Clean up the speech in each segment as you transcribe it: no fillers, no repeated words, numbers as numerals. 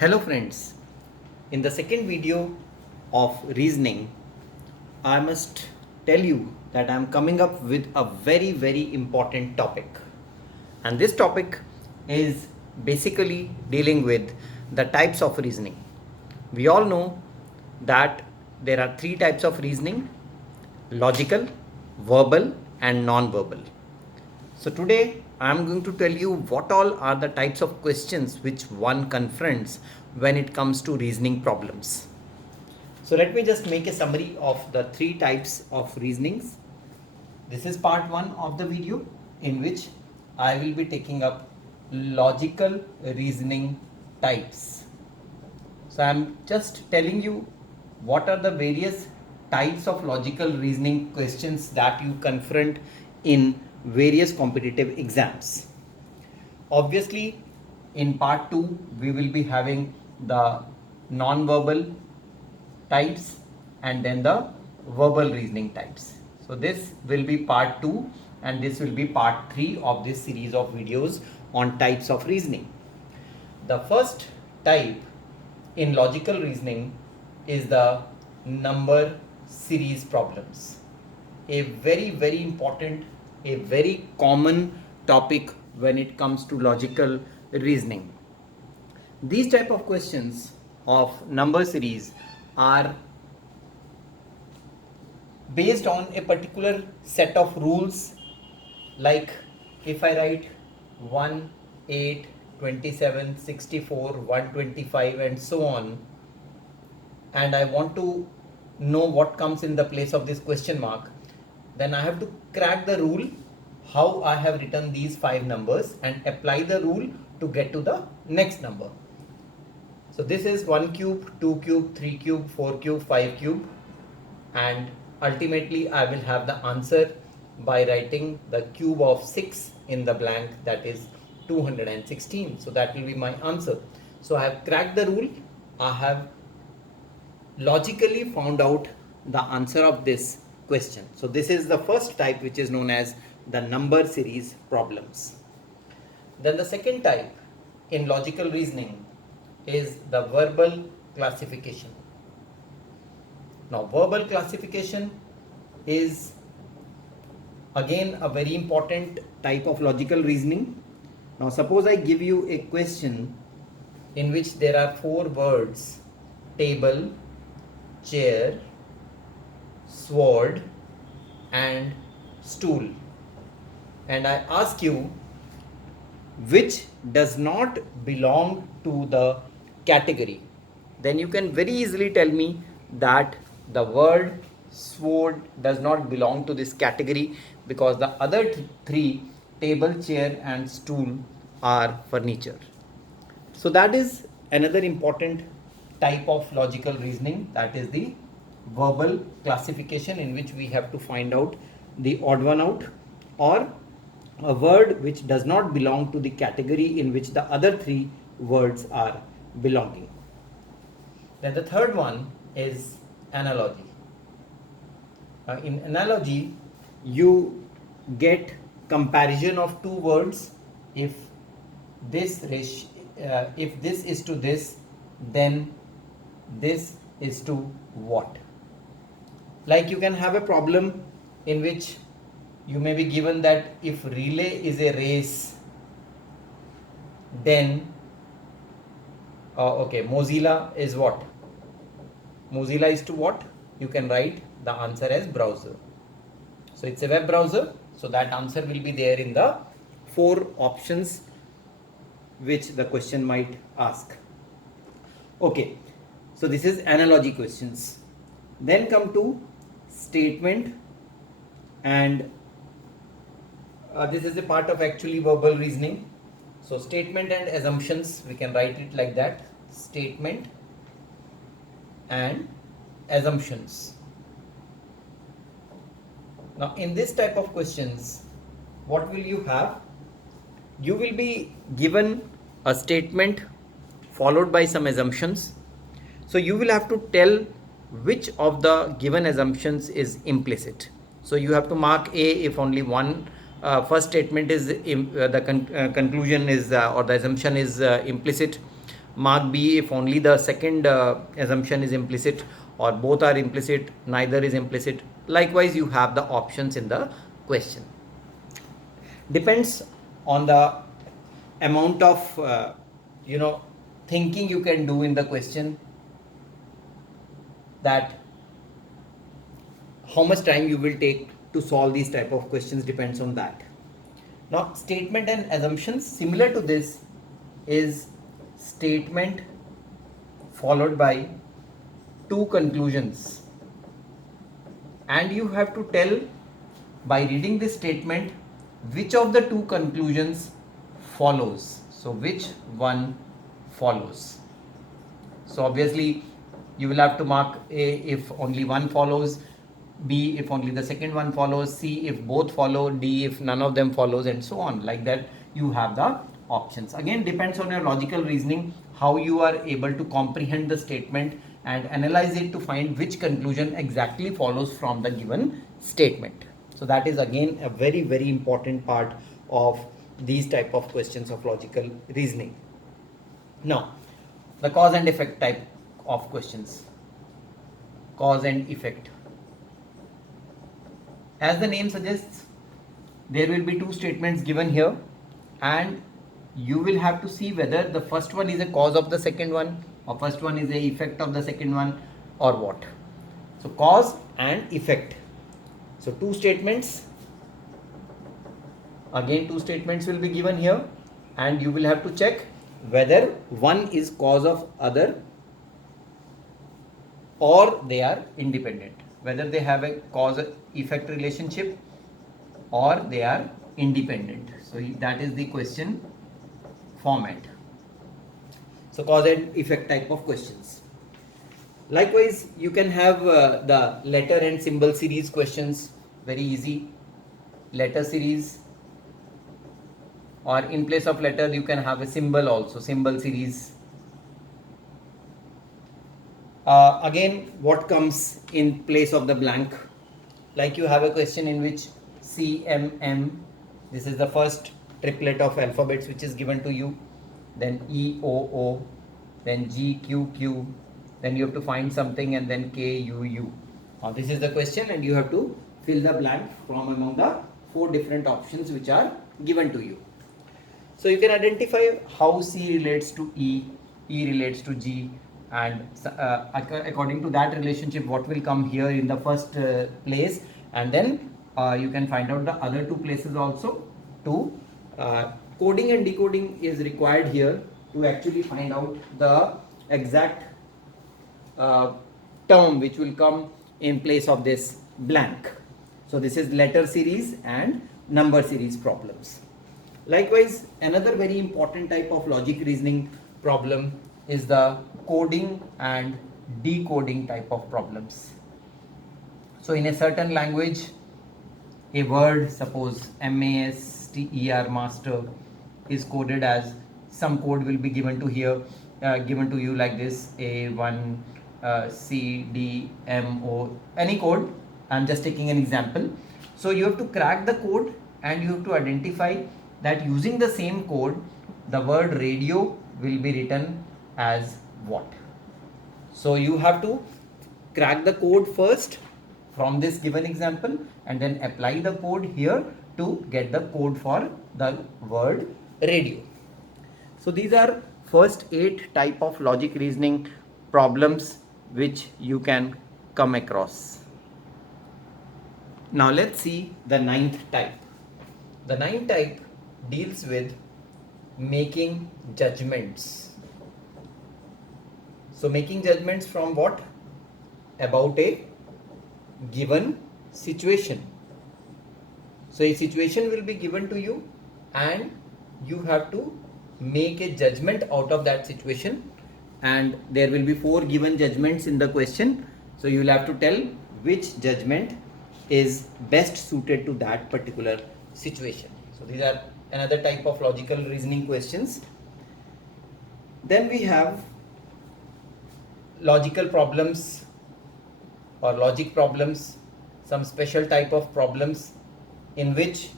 Hello friends, in the second video of reasoning, I must tell you that I am coming up with a very important topic. And this topic is basically dealing with the types of reasoning. We all know that there are three types of reasoning: logical, verbal, and non-verbal. So today I am going to tell you what all are the types of questions which one confronts when it comes to reasoning problems. So let me just make a summary of the three types of reasonings. This is part 1 of the video in which I will be taking up logical reasoning types. So I am just telling you what are the various types of logical reasoning questions that you confront in various competitive exams. Obviously, in part 2, we will be having the non-verbal types and then the verbal reasoning types. So this will be part 2 and this will be part 3 of this series of videos on types of reasoning. The first type in logical reasoning is the number series problems. A very important, a very common topic when it comes to logical reasoning. These type of questions of number series are based on a particular set of rules, like if I write 1, 8, 27, 64, 125 and so on, and I want to know what comes in the place of this question mark, then I have to crack the rule how I have written these 5 numbers and apply the rule to get to the next number. So this is 1 cube, 2 cube, 3 cube, 4 cube, 5 cube, and ultimately I will have the answer by writing the cube of 6 in the blank, that is 216. So that will be my answer. So I have cracked the rule, I have logically found out the answer of this question. So this is the first type, which is known as the number series problems. Then the second type in logical reasoning is the verbal classification. Now verbal classification is again a very important type of logical reasoning. Now suppose I give you a question in which there are 4 words: table, chair, sword and stool, and I ask you which does not belong to the category, then you can very easily tell me that the word sword does not belong to this category because the other 3, table, chair and stool, are furniture. So that is another important type of logical reasoning, that is the verbal classification, in which we have to find out the odd one out or a word which does not belong to the category in which the other 3 words are belonging. Then the third one is analogy. In analogy, you get comparison of 2 words. If this is to this, then this is to what? Like you can have a problem in which you may be given that if relay is a race, then Mozilla is what? Mozilla is to what? You can write the answer as browser. So it's a web browser, so that answer will be there in the 4 options which the question might ask. Okay, so this is analogy questions. Then come to statement, and this is a part of actually verbal reasoning. So statement and assumptions, we can write it like that: statement and assumptions. Now in this type of questions, what will you have? You will be given a statement followed by some assumptions. So you will have to tell which of the given assumptions is implicit. So you have to mark A if only one first statement is conclusion is or the assumption is implicit. mark B if only the second assumption is implicit, or both are implicit, neither is implicit. Likewise, you have the options in the question. Depends on the amount of thinking you can do in the question, that how much time you will take to solve these type of questions depends on that. Now, statement and assumptions similar to this is statement followed by two conclusions, and you have to tell by reading this statement which of the two conclusions follows. So which one follows? So obviously you will have to mark A if only one follows, B if only the second one follows, C if both follow, D if none of them follows, and so on. Like that you have the options. Again, depends on your logical reasoning, how you are able to comprehend the statement and analyze it to find which conclusion exactly follows from the given statement. So that is again a very, very important part of these type of questions of logical reasoning. Now, the cause and effect type of questions. Cause and effect. As the name suggests, there will be two statements given here, and you will have to see whether the first one is a cause of the second one, or first one is a effect of the second one, or what. So cause and effect. So two statements, again two statements will be given here, and you will have to check whether one is cause of other or they are independent, whether they have a cause effect relationship or they are independent. So that is the question format. So cause and effect type of questions. Likewise, you can have the letter and symbol series questions, very easy. Letter series, or in place of letter you can have a symbol also, symbol series. Again, what comes in place of the blank? Like you have a question in which CMM, this is the first triplet of alphabets which is given to you, then EOO, then GQQ, then you have to find something, and then KUU. Now this is the question, and you have to fill the blank from among the four different options which are given to you. So you can identify how C relates to E relates to G, and according to that relationship what will come here in the first place, and then you can find out the other two places also. To coding and decoding is required here to actually find out the exact term which will come in place of this blank. So this is letter series and number series problems. Likewise, another very important type of logic reasoning problem is the coding and decoding type of problems. So in a certain language, a word, suppose MASTER, master, is coded as, some code will be given to here, given to you like this, A1 C D M O, any code. I'm just taking an example. So you have to crack the code, and you have to identify that using the same code the word radio will be written as what. So you have to crack the code first from this given example, and then apply the code here to get the code for the word radio. So these are first 8 type of logic reasoning problems which you can come across. Now let's see the 9th type. The 9th type deals with making judgments. So making judgments from what? About a given situation. So a situation will be given to you, and you have to make a judgment out of that situation, and there will be 4 given judgments in the question. So you will have to tell which judgment is best suited to that particular situation. So these are another type of logical reasoning questions. Then we have logical problems or logic problems, some special type of problems in which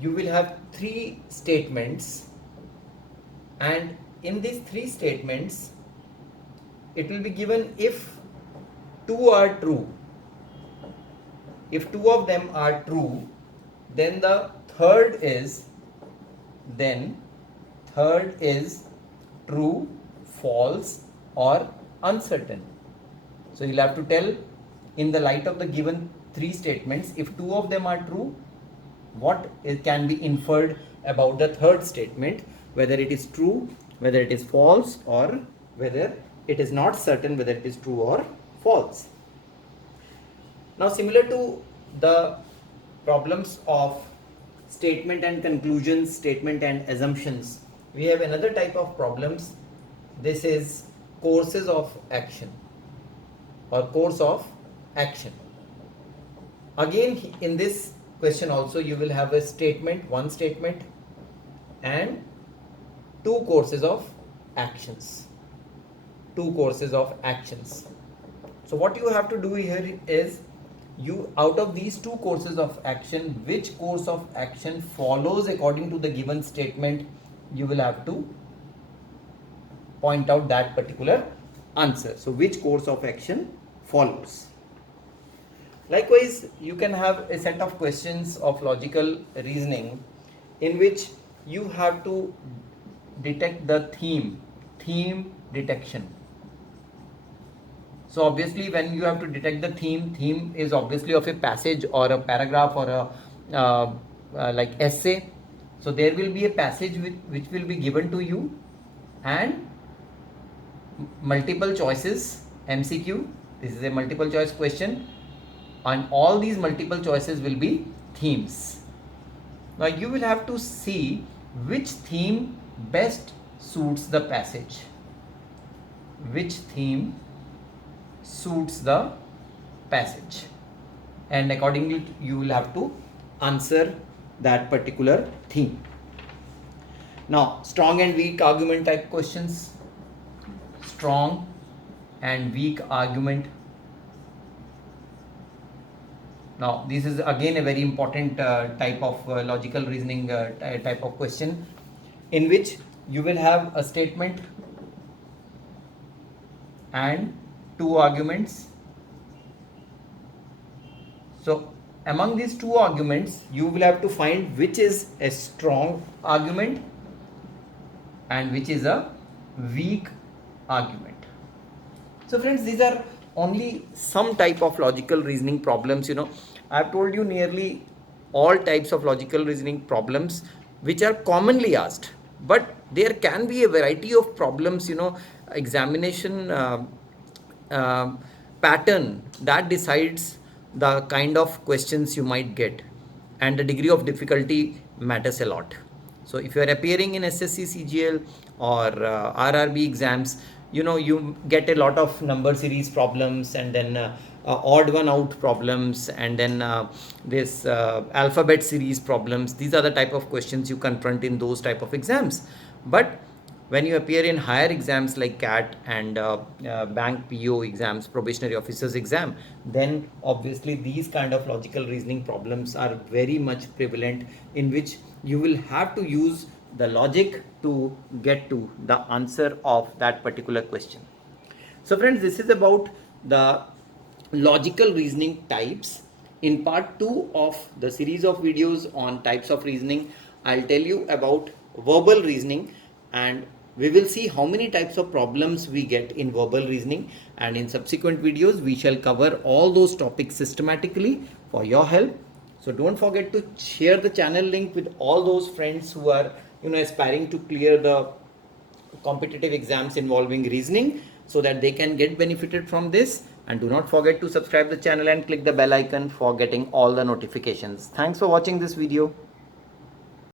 you will have 3 statements, and in these three statements, it will be given if two are true. If two of them are true, then the third is true, false, or uncertain. So you'll have to tell, in the light of the given three statements, if two of them are true, what can be inferred about the third statement, whether it is true, whether it is false, or whether it is not certain whether it is true or false. Now, similar to the problems of statement and conclusions, statement and assumptions, we have another type of problems. This is courses of action or course of action. Again, in this question also you will have a statement, one statement, and two courses of actions. Two courses of actions. So what you have to do here is, you, out of these two courses of action, which course of action follows according to the given statement, you will have to point out that particular answer. So which course of action follows. Likewise, you can have a set of questions of logical reasoning in which you have to detect the theme detection. So obviously, when you have to detect the theme is obviously of a passage or a paragraph or a like essay. So there will be a passage which will be given to you, and multiple choices, MCQ. This is a multiple choice question, and all these multiple choices will be themes. Now you will have to see which theme best suits the passage. Which theme suits the passage, and accordingly you will have to answer that particular theme. Now, strong and weak argument type questions. Strong and weak argument. Now, this is again a very important type of logical reasoning type of question, in which you will have a statement and two arguments. So among these two arguments, you will have to find which is a strong argument and which is a weak argument. So friends, these are only some type of logical reasoning problems. I have told you nearly all types of logical reasoning problems which are commonly asked, but there can be a variety of problems, examination pattern that decides the kind of questions you might get, and the degree of difficulty matters a lot. So if you are appearing in SSC CGL or RRB exams, you get a lot of number series problems, and then odd one out problems, and then this alphabet series problems. These are the type of questions you confront in those type of exams. But when you appear in higher exams like CAT and bank PO exams, probationary officers exam, then obviously these kind of logical reasoning problems are very much prevalent, in which you will have to use the logic to get to the answer of that particular question. So friends, this is about the logical reasoning types. In part 2 of the series of videos on types of reasoning, I'll tell you about verbal reasoning, and we will see how many types of problems we get in verbal reasoning, and in subsequent videos we shall cover all those topics systematically for your help. So don't forget to share the channel link with all those friends who are aspiring to clear the competitive exams involving reasoning, so that they can get benefited from this. And do not forget to subscribe the channel and click the bell icon for getting all the notifications. Thanks for watching this video.